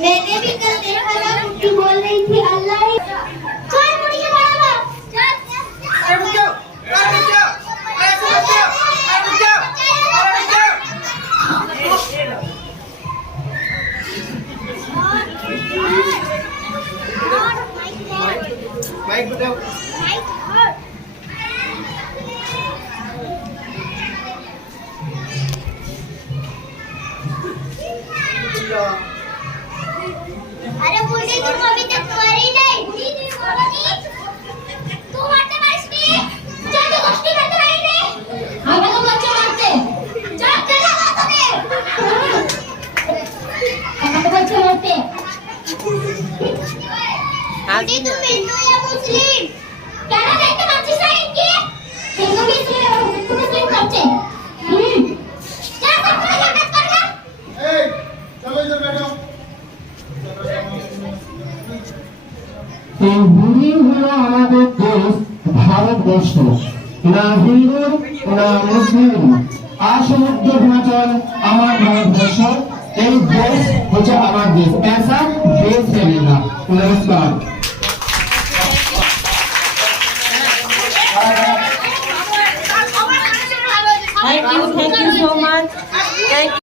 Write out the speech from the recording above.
मैंने भी कल देखा था कुट्टी बोल रही थी अल्लाह ही चल मुड़ी के बराबर चल अरे रुक जाओ माइक बताओ माइक अरे बुढ़ी तुम अभी तक मरी नहीं बुढ़ी तू मारते मारिस नहीं जा तो गोष्टी करते रही नहीं हम तो बच्चे मारते जा चला मारते ने हम तो बच्चे मारते बुढ़ी तुम हिंदू या मुस्लिम क्या ना देखते मारते साइन की हिंदू मुस्लिम करते जा सब मत करना ए चलो इधर बैठो এই ভূমি হলো আমাদের দেশ ভারতবর্ষ, না হিন্দু না মুসলিম। আসমুদ্র হিমাচল আমার ভারতবর্ষ, এই দেশ হচ্ছে আমার দেশ। ऐसा देश चलेगा। नमस्कार। Thank you so much. Thank you.